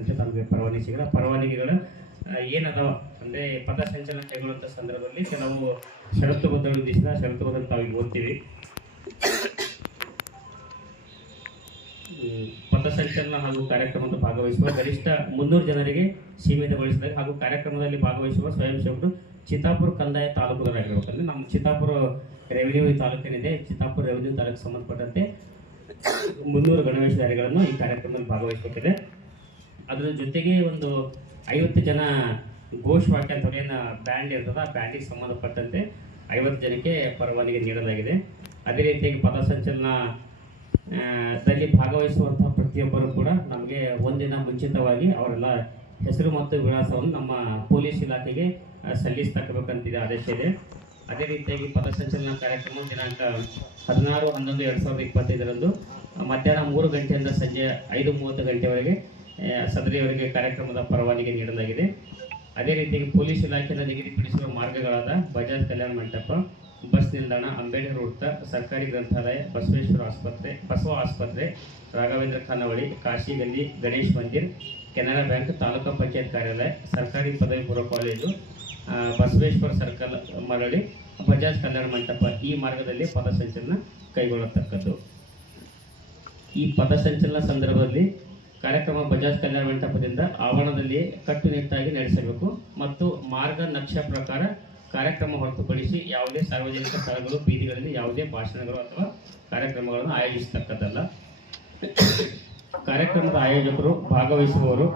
ಪೊಲೀಸಿಗರ ಸಿಗಲ್ಲ. ಪರವಾನಗಿಗಳು ಏನದಾವ ಅಂದರೆ ಪಥಸಂಚಲನ ತೆಗೊಳ್ಳುವಂಥ ಸಂದರ್ಭದಲ್ಲಿ ಕೆಲವು ಷರತ್ತುಬದ್ಧಗಳು ಉದ್ದೇಶದ ಷರತ್ತುಬದ್ಧ ತಾವಿಗೆ ಓದ್ತೀವಿ. ಪಥಸಂಚಲನ ಹಾಗೂ ಕಾರ್ಯಕ್ರಮದ ಭಾಗವಹಿಸುವ ಗರಿಷ್ಠ ಮುನ್ನೂರು ಜನರಿಗೆ ಸೀಮಿತಗೊಳಿಸಿದಾಗ ಹಾಗೂ ಕಾರ್ಯಕ್ರಮದಲ್ಲಿ ಭಾಗವಹಿಸುವ ಸ್ವಯಂ ಸೇವಕರು ಚಿತ್ತಾಪುರ ಕಂದಾಯ ತಾಲೂಕುಗಳಾಗಿರ್ಬೇಕಂದ್ರೆ ನಮ್ಮ ಚಿತ್ತಾಪುರ ರೆವಿನ್ಯೂ ತಾಲೂಕಿನಿದೆ ಚಿತ್ತಾಪುರ ರೆವಿನ್ಯೂ ತಾಲೂಕು ಸಂಬಂಧಪಟ್ಟಂತೆ ಮುನ್ನೂರು ಗಣವೇಶಧಾರಿಗಳನ್ನು ಈ ಕಾರ್ಯಕ್ರಮದಲ್ಲಿ ಭಾಗವಹಿಸಬೇಕಿದೆ. ಅದರ ಜೊತೆಗೆ ಒಂದು ಐವತ್ತು ಜನ ಘೋಷ್ ವಾಕ್ಯ ಅಂತ ಏನು ಬ್ಯಾಂಡ್ ಇರ್ತದೆ ಆ ಬ್ಯಾಂಡಿಗೆ ಸಂಬಂಧಪಟ್ಟಂತೆ ಐವತ್ತು ಜನಕ್ಕೆ ಪರವಾನಿಗೆ ನೀಡಲಾಗಿದೆ. ಅದೇ ರೀತಿಯಾಗಿ ಪಥಸಂಚಲನ ಸಂಚಲನ ದಲ್ಲಿ ಭಾಗವಹಿಸುವಂತಹ ಪ್ರತಿಯೊಬ್ಬರು ಕೂಡ ನಮಗೆ ಒಂದಿನ ಮುಂಚಿತವಾಗಿ ಅವರೆಲ್ಲ ಹೆಸರು ಮತ್ತು ವಿಳಾಸವನ್ನು ನಮ್ಮ ಪೊಲೀಸ್ ಇಲಾಖೆಗೆ ಸಲ್ಲಿಸ್ತಕ್ಕಬೇಕಂತಿದೆ ಆದೇಶ ಇದೆ. ಅದೇ ರೀತಿಯಾಗಿ ಪಥಸಂಚಲನ ಕಾರ್ಯಕ್ರಮ ದಿನಾಂಕ ಹದಿನಾರು, ಹನ್ನೊಂದು, ಎರಡು ಸಾವಿರದ ಇಪ್ಪತ್ತೈದರಂದು ಮಧ್ಯಾಹ್ನ ಮೂರು ಗಂಟೆಯಿಂದ ಸಂಜೆ ಐದು ಮೂವತ್ತು ಗಂಟೆವರೆಗೆ ಆ, ಸದರಿಯವರಿಗೆ ಕಾರ್ಯಕ್ರಮದ ಪರವಾನಿಗೆ ನೀಡಲಾಗಿದೆ. ಅದೇ ರೀತಿಯಾಗಿ ಪೊಲೀಸ್ ಇಲಾಖೆಯಿಂದ ನಿಗದಿಪಡಿಸಿರುವ ಮಾರ್ಗಗಳಾದ ಬಜಾಜ್ ಕಲ್ಯಾಣ ಮಂಟಪ ಬಸ್ ನಿಲ್ದಾಣ ಅಂಬೇಡ್ಕರ್ ವೃತ್ತ ಸರ್ಕಾರಿ ಗ್ರಂಥಾಲಯ ಬಸವೇಶ್ವರ ಆಸ್ಪತ್ರೆ ಬಸವ ಆಸ್ಪತ್ರೆ ರಾಘವೇಂದ್ರ ಖಾನಾವಳಿ ಕಾಶಿಗಲ್ಲಿ ಗಣೇಶ್ ಮಂದಿರ್ ಕೆನರಾ ಬ್ಯಾಂಕ್ ತಾಲೂಕು ಪಂಚಾಯತ್ ಕಾರ್ಯಾಲಯ ಸರ್ಕಾರಿ ಪದವಿ ಪೂರ್ವ ಕಾಲೇಜು ಬಸವೇಶ್ವರ ಸರ್ಕಲ್ ಮರಳಿ ಬಜಾಜ್ ಕಲ್ಯಾಣ ಮಂಟಪ ಈ ಮಾರ್ಗದಲ್ಲಿ ಪಥಸಂಚಲನ ಕೈಗೊಳ್ಳತಕ್ಕದ್ದು. ಈ ಪಥಸಂಚಲನ ಸಂದರ್ಭದಲ್ಲಿ ಕಾರ್ಯಕ್ರಮ ಬಜಾಜ್ ಕಲ್ಯಾಣ ಮಂಟಪದಿಂದ ಆವರಣದಲ್ಲಿ ಕಟ್ಟುನಿಟ್ಟಾಗಿ ನಡೆಸಬೇಕು ಮತ್ತು ಮಾರ್ಗ ನಕ್ಷೆ ಪ್ರಕಾರ ಕಾರ್ಯಕ್ರಮ ಹೊರತುಪಡಿಸಿ ಯಾವುದೇ ಸಾರ್ವಜನಿಕ ಸ್ಥಳಗಳು, ಬೀದಿಗಳಲ್ಲಿ ಯಾವುದೇ ಭಾಷಣಗಳು ಅಥವಾ ಕಾರ್ಯಕ್ರಮಗಳನ್ನು ಆಯೋಜಿಸತಕ್ಕದ್ದಲ್ಲ. ಕಾರ್ಯಕ್ರಮದ ಆಯೋಜಕರು ಭಾಗವಹಿಸುವವರು,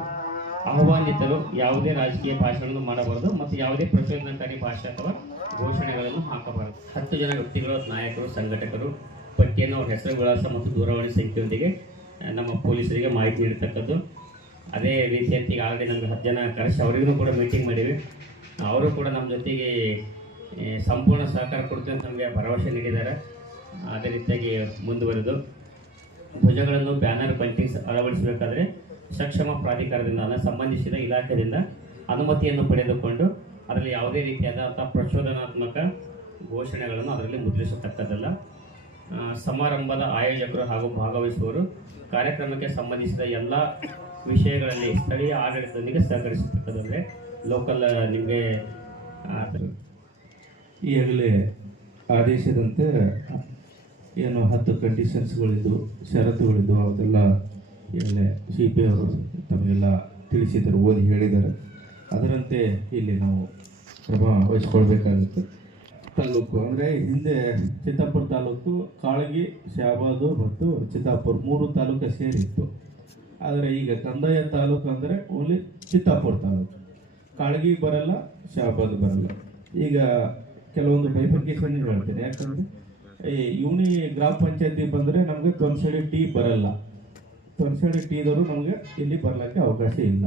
ಆಹ್ವಾನಿತರು ಯಾವುದೇ ರಾಜಕೀಯ ಭಾಷಣವನ್ನು ಮಾಡಬಾರದು ಮತ್ತು ಯಾವುದೇ ಪ್ರಚೋದನಕಾರಿ ಭಾಷೆ ಅಥವಾ ಘೋಷಣೆಗಳನ್ನು ಹಾಕಬಾರದು. ಹತ್ತು ಜನ ವ್ಯಕ್ತಿಗಳು, ನಾಯಕರು, ಸಂಘಟಕರು, ಪಟ್ಟಿಯನ್ನು ಅವರ ಹೆಸರು ವಿಳಾಸ ಮತ್ತು ದೂರವಾಣಿ ಸಂಖ್ಯೆಯೊಂದಿಗೆ ನಮ್ಮ ಪೊಲೀಸರಿಗೆ ಮಾಹಿತಿ ನೀಡತಕ್ಕದ್ದು. ಅದೇ ರೀತಿಯಾಗಿ ಈಗ ಆಲ್ರೆಡಿ ನಮಗೆ ಹತ್ತು ಜನ ಕರೆಸಿ ಅವರಿಗೂ ಕೂಡ ಮೀಟಿಂಗ್ ಮಾಡೀವಿ ಅವರು ಕೂಡ ನಮ್ಮ ಜೊತೆಗೆ ಸಂಪೂರ್ಣ ಸಹಕಾರ ಕೊಡ್ತೀವಿ ಅಂತ ನಮಗೆ ಭರವಸೆ ನೀಡಿದ್ದಾರೆ. ಅದೇ ರೀತಿಯಾಗಿ ಮುಂದುವರೆದು. ಭುಜಗಳನ್ನು ಬ್ಯಾನರ್ ಬಂಟಿಂಗ್ಸ್ ಅಳವಡಿಸಬೇಕಾದ್ರೆ ಸಕ್ಷಮ ಪ್ರಾಧಿಕಾರದಿಂದ, ಅಂದರೆ ಸಂಬಂಧಿಸಿದ ಇಲಾಖೆಯಿಂದ ಅನುಮತಿಯನ್ನು ಪಡೆದುಕೊಂಡು ಅದರಲ್ಲಿ ಯಾವುದೇ ರೀತಿಯಾದಂಥ ಪ್ರಚೋದನಾತ್ಮಕ ಘೋಷಣೆಗಳನ್ನು ಅದರಲ್ಲಿ ಮುದ್ರಿಸತಕ್ಕದ್ದಲ್ಲ. ಸಮಾರಂಭದ ಆಯೋಜಕರು ಹಾಗೂ ಭಾಗವಹಿಸುವವರು ಕಾರ್ಯಕ್ರಮಕ್ಕೆ ಸಂಬಂಧಿಸಿದ ಎಲ್ಲ ವಿಷಯಗಳಲ್ಲಿ ಸ್ಥಳೀಯ ಆಡಳಿತದೊಂದಿಗೆ ಸಹಕರಿಸತಕ್ಕದಂದರೆ ಲೋಕಲ್ ನಿಮಗೆ ಈಗಾಗಲೇ ಆದೇಶದಂತೆ ಏನು ಹತ್ತು ಕಂಡೀಷನ್ಸ್ಗಳಿದ್ದು ಷರತ್ತುಗಳಿದ್ದು ಅವೆಲ್ಲ ಈಗಲೇ ಸಿ ಪಿ ಅವರು ತಮಗೆಲ್ಲ ತಿಳಿಸಿದ್ದಾರೆ, ಓದಿ ಹೇಳಿದ್ದಾರೆ. ಅದರಂತೆ ಇಲ್ಲಿ ನಾವು ಕ್ರಮ ವಹಿಸ್ಕೊಳ್ಬೇಕಾಗುತ್ತೆ ತಾಲೂಕು ಅಂದರೆ ಹಿಂದೆ ಚಿತ್ತಾಪುರ ತಾಲೂಕು, ಕಾಳಗಿ, ಶಾಬಾದು ಮತ್ತು ಚಿತ್ತಾಪುರ ಮೂರು ತಾಲೂಕು ಸೇರಿತ್ತು. ಆದರೆ ಈಗ ಕಂದಾಯ ತಾಲೂಕು ಅಂದರೆ ಓನ್ಲಿ ಚಿತ್ತಾಪುರ ತಾಲೂಕು. ಕಾಳಗಿ ಬರಲ್ಲ, ಶಾಬಾದ್ ಬರಲ್ಲ. ಈಗ ಕೆಲವೊಂದು ಬೈಫರ್ಕೇಶನ್ ಹೇಳ್ತೇನೆ. ಯಾಕಂದ್ರೆ ಈ ಯೂನಿ ಗ್ರಾಮ ಪಂಚಾಯತಿ ಬಂದರೆ ನಮಗೆ ತೊನ್ಸಡಿ ಟೀ ಬರಲ್ಲ. ತೊನ್ಸಡಿ ಟೀದವರು ನಮಗೆ ಇಲ್ಲಿ ಬರಲಿಕ್ಕೆ ಅವಕಾಶ ಇಲ್ಲ.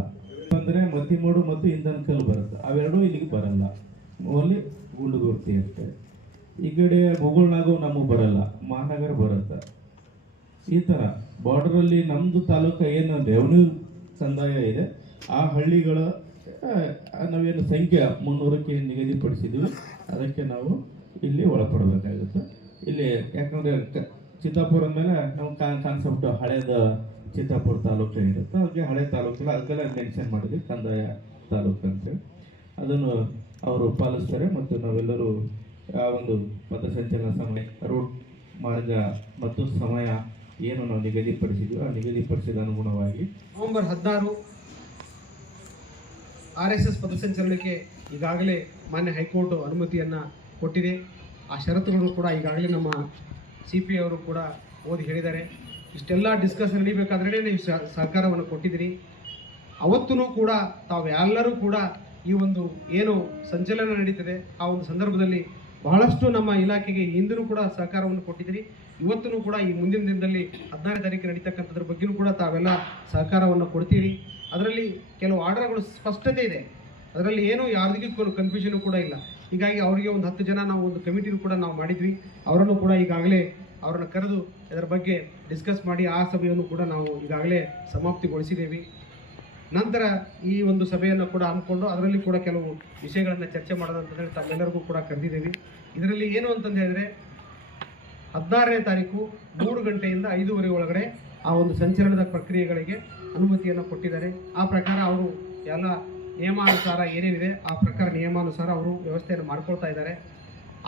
ಬಂದರೆ ಮತ್ತಿಮೋಡು ಮತ್ತು ಇಂಧನ ಕಲ್ಲು ಬರುತ್ತೆ. ಅವೆರಡೂ ಇಲ್ಲಿಗೆ ಬರಲ್ಲ. ಓನ್ಲಿ ಗುಂಡುಗುರ್ತಿ ಅಷ್ಟೇ ಈ ಕಡೆ ಮುಗುಳ್ನಾಗೂ ನಮಗೆ ಬರಲ್ಲ, ಮಹಾನಗರ ಬರುತ್ತೆ. ಈ ಥರ ಬಾರ್ಡ್ರಲ್ಲಿ ನಮ್ಮದು ತಾಲೂಕು ಏನು ರೆವೆನ್ಯೂ ಸಂದಾಯ ಇದೆ. ಆ ಹಳ್ಳಿಗಳ ನಾವೇನು ಸಂಖ್ಯೆ ಮುನ್ನೂರಕ್ಕೆ ನಿಗದಿಪಡಿಸಿದ್ವಿ. ಅದಕ್ಕೆ ನಾವು ಇಲ್ಲಿ ಒಳಪಡಬೇಕಾಗುತ್ತೆ. ಇಲ್ಲಿ ಯಾಕಂದರೆ ಚಿತ್ತಾಪುರ ಮೇಲೆ ನಮ್ಮ ಕಾನ್ಸೆಪ್ಟ್ ಹಳೇದ ಚಿತ್ತಾಪುರ ತಾಲೂಕು ಇರುತ್ತೆ. ಅದಕ್ಕೆ ಹಳೆ ತಾಲೂಕಲ್ಲ, ಅದಕ್ಕೆಲ್ಲ ಮೆನ್ಷನ್ ಮಾಡಿದ್ವಿ, ಕಂದಾಯ ತಾಲೂಕು ಅಂತೇಳಿ ಅದನ್ನು ಅವರು ಪಾಲಿಸ್ತಾರೆ ಮತ್ತು ನಾವೆಲ್ಲರೂ ಆ ಒಂದು ಪಥಸಂಚಲನ ಸಮಯ, ರೂಟ್ ಮಾರ್ಗ ಮತ್ತು ಸಮಯ ಏನು ನಾವು ನಿಗದಿಪಡಿಸಿದ್ವಿ ಆ ನಿಗದಿಪಡಿಸಿದ ಅನುಗುಣವಾಗಿ ನವೆಂಬರ್ ಹದಿನಾರು ಆರ್ ಎಸ್ ಎಸ್ ಪಥಸಂಚಲನಕ್ಕೆ ಈಗಾಗಲೇ ಮಾನ್ಯ ಹೈಕೋರ್ಟ್ ಅನುಮತಿಯನ್ನು ಕೊಟ್ಟಿದೆ. ಆ ಷರತ್ತುಗಳು ಕೂಡ ಈಗಾಗಲೇ ನಮ್ಮ ಸಿ ಪಿ ಅವರು ಕೂಡ ಓದಿ ಹೇಳಿದ್ದಾರೆ. ಇಷ್ಟೆಲ್ಲ ಡಿಸ್ಕಸ್ ನಡೀಬೇಕಾದ್ರೆ ನೀವು ಸಹ- ಸಹಕಾರವನ್ನು ಕೊಟ್ಟಿದ್ದೀರಿ. ಅವತ್ತೂ ಕೂಡ ತಾವೆಲ್ಲರೂ ಕೂಡ ಈ ಒಂದು ಏನು ಸಂಚಲನ ನಡೀತದೆ, ಆ ಒಂದು ಸಂದರ್ಭದಲ್ಲಿ ಬಹಳಷ್ಟು ನಮ್ಮ ಇಲಾಖೆಗೆ ಹಿಂದೂ ಕೂಡ ಸಹಕಾರವನ್ನು ಕೊಟ್ಟಿದ್ದೀರಿ. ಇವತ್ತೂ ಕೂಡ ಈ ಮುಂದಿನ ದಿನದಲ್ಲಿ ಹದಿನಾರು ತಾರೀಕು ನಡೀತಕ್ಕಂಥದ್ರ ಬಗ್ಗೆಯೂ ಕೂಡ ತಾವೆಲ್ಲ ಸಹಕಾರವನ್ನು ಕೊಡ್ತೀರಿ. ಅದರಲ್ಲಿ ಕೆಲವು ಆರ್ಡರ್ಗಳು ಸ್ಪಷ್ಟತೆ ಇದೆ. ಅದರಲ್ಲಿ ಏನು ಯಾರಿಗೂ ಕನ್ಫ್ಯೂಷನು ಕೂಡ ಇಲ್ಲ. ಹೀಗಾಗಿ ಅವರಿಗೆ ಒಂದು ಹತ್ತು ಜನ ನಾವು ಒಂದು ಕಮಿಟಿನೂ ಕೂಡ ನಾವು ಮಾಡಿದ್ವಿ. ಅವರನ್ನು ಕೂಡ ಈಗಾಗಲೇ ಅವರನ್ನು ಕರೆದು ಇದರ ಬಗ್ಗೆ ಡಿಸ್ಕಸ್ ಮಾಡಿ ಆ ಸಭೆಯನ್ನು ಕೂಡ ನಾವು ಈಗಾಗಲೇ ಸಮಾಪ್ತಿಗೊಳಿಸಿದ್ದೇವೆ. ನಂತರ ಈ ಒಂದು ಸಭೆಯನ್ನು ಕೂಡ ಹಮ್ಮಿಕೊಂಡು ಅದರಲ್ಲಿ ಕೂಡ ಕೆಲವು ವಿಷಯಗಳನ್ನು ಚರ್ಚೆ ಮಾಡೋದು ಅಂತ ಹೇಳಿ ತಮ್ಮೆಲ್ಲರಿಗೂ ಕೂಡ ಕರೆದಿದ್ದೀವಿ. ಇದರಲ್ಲಿ ಏನು ಅಂತಂದು ಹೇಳಿದ್ರೆ ಹದಿನಾರನೇ ತಾರೀಕು ಮೂರು ಗಂಟೆಯಿಂದ ಐದೂವರೆ ಒಳಗಡೆ ಆ ಒಂದು ಸಂಚಲನದ ಪ್ರಕ್ರಿಯೆಗಳಿಗೆ ಅನುಮತಿಯನ್ನು ಕೊಟ್ಟಿದ್ದಾರೆ. ಆ ಪ್ರಕಾರ ಅವರು ಎಲ್ಲ ನಿಯಮಾನುಸಾರ ಏನೇನಿದೆ ಆ ಪ್ರಕಾರ ನಿಯಮಾನುಸಾರ ಅವರು ವ್ಯವಸ್ಥೆಯನ್ನು ಮಾಡ್ಕೊಳ್ತಾ ಇದ್ದಾರೆ.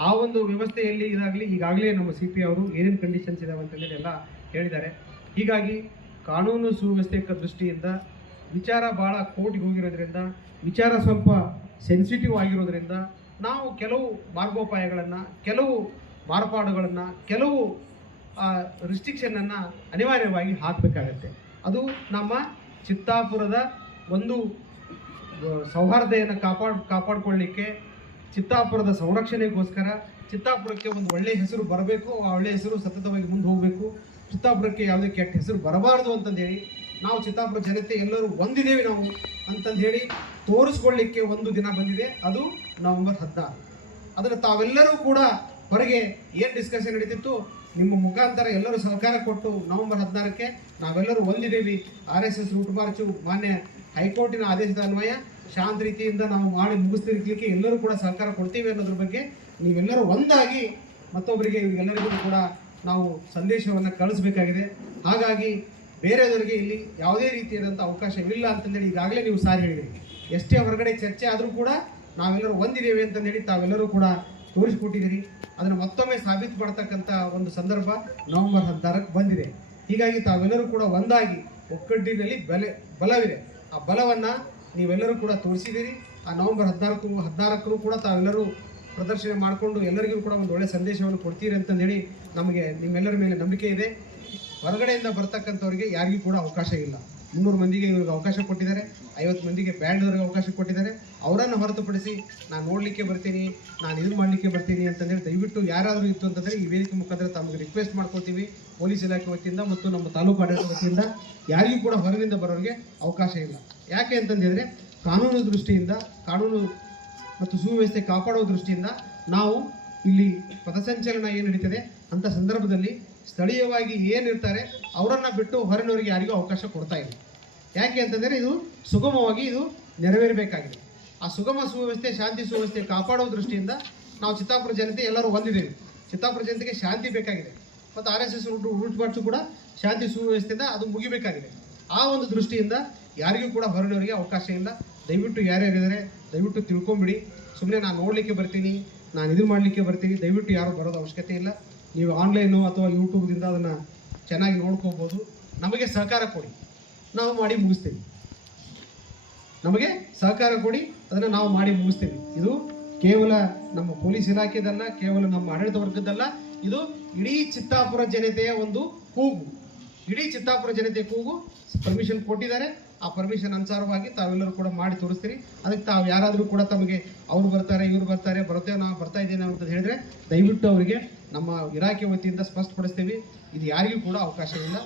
ಆ ಒಂದು ವ್ಯವಸ್ಥೆಯಲ್ಲಿ ಇದಾಗಲಿ ಈಗಾಗಲೇ ನಮ್ಮ ಸಿ ಪಿ ಅವರು ಏನೇನು ಕಂಡೀಷನ್ಸ್ ಇದಾವೆ ಅಂತಂದೇಳಿ ಎಲ್ಲ ಹೇಳಿದ್ದಾರೆ. ಹೀಗಾಗಿ ಕಾನೂನು ಸುವ್ಯವಸ್ಥೆ ದೃಷ್ಟಿಯಿಂದ ವಿಚಾರ ಭಾಳ ಕೋರ್ಟ್ಗೆ ಹೋಗಿರೋದ್ರಿಂದ, ವಿಚಾರ ಸ್ವಲ್ಪ ಸೆನ್ಸಿಟಿವ್ ಆಗಿರೋದ್ರಿಂದ ನಾವು ಕೆಲವು ಮಾರ್ಗೋಪಾಯಗಳನ್ನು, ಕೆಲವು ಮಾರ್ಪಾಡುಗಳನ್ನು, ಕೆಲವು ರಿಸ್ಟ್ರಿಕ್ಷನನ್ನು ಅನಿವಾರ್ಯವಾಗಿ ಹಾಕಬೇಕಾಗತ್ತೆ. ಅದು ನಮ್ಮ ಚಿತ್ತಾಪುರದ ಒಂದು ಸೌಹಾರ್ದೆಯನ್ನು ಕಾಪಾಡ್, ಕಾಪಾಡಿಕೊಳ್ಳಿಕ್ಕೆ ಚಿತ್ತಾಪುರದ ಸಂರಕ್ಷಣೆಗೋಸ್ಕರ ಚಿತ್ತಾಪುರಕ್ಕೆ ಒಂದು ಒಳ್ಳೆಯ ಹೆಸರು ಬರಬೇಕು, ಆ ಒಳ್ಳೆಯ ಹೆಸರು ಸತತವಾಗಿ ಮುಂದೆ ಹೋಗಬೇಕು. ಚಿತ್ತಾಪುರಕ್ಕೆ ಯಾವುದೇ ಕೆಟ್ಟ ಹೆಸರು ಬರಬಾರದು ಅಂತಂದೇಳಿ ನಾವು ಚಿತ್ತಾಪುರ ಜನತೆ ಎಲ್ಲರೂ ಒಂದಿದ್ದೇವೆ ನಾವು ಅಂತಂದು ಹೇಳಿ ತೋರಿಸ್ಕೊಳ್ಳಿಕ್ಕೆ ಒಂದು ದಿನ ಬಂದಿದೆ. ಅದು ನವೆಂಬರ್ ಹದಿನಾರು. ಅದನ್ನು ತಾವೆಲ್ಲರೂ ಕೂಡ ಹೊರಗೆ ಏನು ಡಿಸ್ಕಷನ್ ನಡೀತಿತ್ತು? ನಿಮ್ಮ ಮುಖಾಂತರ ಎಲ್ಲರೂ ಸಹಕಾರ ಕೊಟ್ಟು ನವೆಂಬರ್ ಹದಿನಾರಕ್ಕೆ ನಾವೆಲ್ಲರೂ ಒಂದಿದ್ದೇವೆ. R S S route march ಮಾನ್ಯ ಹೈಕೋರ್ಟಿನ ಆದೇಶದ ಅನ್ವಯ ಶಾಂತ ರೀತಿಯಿಂದ ನಾವು ಮಾಡಿ ಮುಗಿಸ್ತಿರ್ಲಿಕ್ಕೆ ಎಲ್ಲರೂ ಕೂಡ ಸಹಕಾರ ಕೊಡ್ತೀವಿ ಅನ್ನೋದ್ರ ಬಗ್ಗೆ ನೀವೆಲ್ಲರೂ ಒಂದಾಗಿ ಮತ್ತೊಬ್ಬರಿಗೆ ಎಲ್ಲರಿಗೂ ಕೂಡ ನಾವು ಸಂದೇಶವನ್ನು ಕಳಿಸ್ಬೇಕಾಗಿದೆ. ಹಾಗಾಗಿ ಬೇರೆಯವರಿಗೆ ಇಲ್ಲಿ ಯಾವುದೇ ರೀತಿಯಾದಂಥ ಅವಕಾಶವಿಲ್ಲ ಅಂತಂದೇಳಿ ಈಗಾಗಲೇ ನೀವು ಸಾರಿ ಹೇಳಿದ್ರಿ. ಎಷ್ಟೇ ಹೊರಗಡೆ ಚರ್ಚೆ ಆದರೂ ಕೂಡ ನಾವೆಲ್ಲರೂ ಒಂದಿದ್ದೇವೆ ಅಂತಂದೇಳಿ ತಾವೆಲ್ಲರೂ ಕೂಡ ತೋರಿಸ್ಕೊಟ್ಟಿದ್ದೀರಿ. ಅದನ್ನು ಮತ್ತೊಮ್ಮೆ ಸಾಬೀತು ಮಾಡ್ತಕ್ಕಂಥ ಒಂದು ಸಂದರ್ಭ ನವೆಂಬರ್ ಹದಿನಾರಕ್ಕೆ ಬಂದಿದೆ. ಹೀಗಾಗಿ ತಾವೆಲ್ಲರೂ ಕೂಡ ಒಂದಾಗಿ ಒಕ್ಕಟ್ಟಿನಲ್ಲಿ ಬೆಲೆ, ಬಲವಿದೆ. ಆ ಬಲವನ್ನು ನೀವೆಲ್ಲರೂ ಕೂಡ ತೋರಿಸಿದ್ದೀರಿ. ಆ ನವೆಂಬರ್ ಹದಿನಾಲ್ಕು ಹದಿನಾರಕ್ಕೂ ಕೂಡ ತಾವೆಲ್ಲರೂ ಪ್ರದರ್ಶನ ಮಾಡಿಕೊಂಡು ಎಲ್ಲರಿಗೂ ಕೂಡ ಒಂದು ಒಳ್ಳೆಯ ಸಂದೇಶವನ್ನು ಕೊಡ್ತೀರಿ ಅಂತಂದೇಳಿ ನಮಗೆ ನಿಮ್ಮೆಲ್ಲರ ಮೇಲೆ ನಂಬಿಕೆ ಇದೆ. ಹೊರಗಡೆಯಿಂದ ಬರ್ತಕ್ಕಂಥವ್ರಿಗೆ ಯಾರಿಗೂ ಕೂಡ ಅವಕಾಶ ಇಲ್ಲ. ಮುನ್ನೂರು ಮಂದಿಗೆ ಇವ್ರಿಗೆ ಅವಕಾಶ ಕೊಟ್ಟಿದ್ದಾರೆ, ಐವತ್ತು ಮಂದಿಗೆ ಬ್ಯಾಂಡ್ದವ್ರಿಗೆ ಅವಕಾಶ ಕೊಟ್ಟಿದ್ದಾರೆ. ಅವರನ್ನು ಹೊರತುಪಡಿಸಿ ನಾನು ನೋಡಲಿಕ್ಕೆ ಬರ್ತೀನಿ, ನಾನು ಇದು ಮಾಡಲಿಕ್ಕೆ ಬರ್ತೀನಿ ಅಂತಂದೇಳಿ ದಯವಿಟ್ಟು ಯಾರಾದರೂ ಇತ್ತು ಅಂತಂದರೆ ಈ ವೇದಿಕೆ ಮುಖಾಂತರ ತಮಗೆ ರಿಕ್ವೆಸ್ಟ್ ಮಾಡ್ಕೋತೀವಿ ಪೊಲೀಸ್ ಇಲಾಖೆ ವತಿಯಿಂದ ಮತ್ತು ನಮ್ಮ ತಾಲೂಕು ಆಡಳಿತ ವತಿಯಿಂದ ಯಾರಿಗೂ ಕೂಡ ಹೊರಗಿಂದ ಬರೋರಿಗೆ ಅವಕಾಶ ಇಲ್ಲ. ಯಾಕೆ ಅಂತಂದಿದ್ರೆ ಕಾನೂನು ದೃಷ್ಟಿಯಿಂದ, ಕಾನೂನು ಮತ್ತು ಸುವ್ಯವಸ್ಥೆ ಕಾಪಾಡುವ ದೃಷ್ಟಿಯಿಂದ ನಾವು ಇಲ್ಲಿ ಪಥಸಂಚಲನ ಏನು ನಡೀತದೆ, ಅಂತ ಸಂದರ್ಭದಲ್ಲಿ ಸ್ಥಳೀಯವಾಗಿ ಏನಿರ್ತಾರೆ, ಅವರನ್ನು ಬಿಟ್ಟು ಹೊರನವರಿಗೆ ಯಾರಿಗೂ ಅವಕಾಶ ಕೊಡ್ತಾ ಇಲ್ಲ. ಯಾಕೆ ಅಂತಂದರೆ ಇದು ಸುಗಮವಾಗಿ ಇದು ನೆರವೇರಬೇಕಾಗಿದೆ. ಆ ಸುಗಮ ಸುವ್ಯವಸ್ಥೆ, ಶಾಂತಿ ಸುವ್ಯವಸ್ಥೆ ಕಾಪಾಡುವ ದೃಷ್ಟಿಯಿಂದ ನಾವು ಚಿತ್ತಾಪುರ ಜನತೆ ಎಲ್ಲರೂ ಹೊಂದಿದ್ದೇವೆ. ಚಿತ್ತಾಪುರ ಜನತೆಗೆ ಶಾಂತಿ ಬೇಕಾಗಿದೆ. ಮತ್ತು R S S route route ಕೂಡ ಶಾಂತಿ ಸುವ್ಯವಸ್ಥೆಯಿಂದ ಅದು ಮುಗಿಬೇಕಾಗಿದೆ. ಆ ಒಂದು ದೃಷ್ಟಿಯಿಂದ ಯಾರಿಗೂ ಕೂಡ ಹೊರನವರಿಗೆ ಅವಕಾಶ ಇಲ್ಲ. ದಯವಿಟ್ಟು ಯಾರ್ಯಾರಿದ್ದಾರೆ, ದಯವಿಟ್ಟು ತಿಳ್ಕೊಂಬಿಡಿ. ಸುಮ್ಮನೆ ನಾನು ನೋಡಲಿಕ್ಕೆ ಬರ್ತೀನಿ, ನಾನು ಇದು ಮಾಡಲಿಕ್ಕೆ ಬರ್ತೀನಿ. ದಯವಿಟ್ಟು ಯಾರು ಬರೋದು ಅವಶ್ಯಕತೆ ಇಲ್ಲ. ನೀವು ಆನ್ಲೈನು ಅಥವಾ ಯೂಟ್ಯೂಬ್ದಿಂದ ಅದನ್ನು ಚೆನ್ನಾಗಿ ನೋಡ್ಕೋಬೋದು. ನಮಗೆ ಸಹಕಾರ ಕೊಡಿ. ನಾವು ಮಾಡಿ ಮುಗಿಸ್ತೀವಿ. ನಮಗೆ ಸಹಕಾರ ಕೊಡಿ, ಅದನ್ನು ನಾವು ಮಾಡಿ ಮುಗಿಸ್ತೀವಿ. ಇದು ಕೇವಲ ನಮ್ಮ ಪೊಲೀಸ್ ಇಲಾಖೆದಲ್ಲ, ಕೇವಲ ನಮ್ಮ ಆಡಳಿತ ವರ್ಗದಲ್ಲ ಇದು ಇಡೀ ಚಿತ್ತಾಪುರ ಜನತೆಯ ಒಂದು ಕೂಗು. ಇಡೀ ಚಿತ್ತಾಪುರ ಜನತೆ ಕೂಗು. ಪರ್ಮಿಷನ್ ಕೊಟ್ಟಿದ್ದಾರೆ. ಆ ಪರ್ಮಿಷನ್ ಅನುಸಾರವಾಗಿ ತಾವೆಲ್ಲರೂ ಕೂಡ ಮಾಡಿ ತೋರಿಸ್ತೀರಿ. ಅದಕ್ಕೆ ತಾವು ಯಾರಾದರೂ ಕೂಡ ತಮಗೆ ಅವ್ರು ಬರ್ತಾರೆ, ಇವ್ರು ಬರ್ತಾರೆ ಬರ್ತೇವೆ ನಾವು ಬರ್ತಾ ಇದ್ದೇನೆ ಅಂತ ಹೇಳಿದ್ರೆ ದಯವಿಟ್ಟು ಅವರಿಗೆ ನಮ್ಮ ಇಲಾಖೆ ವತಿಯಿಂದ ಸ್ಪಷ್ಟಪಡಿಸ್ತೀವಿ. ಇದು ಯಾರಿಗೂ ಕೂಡ ಅವಕಾಶ ಇಲ್ಲ.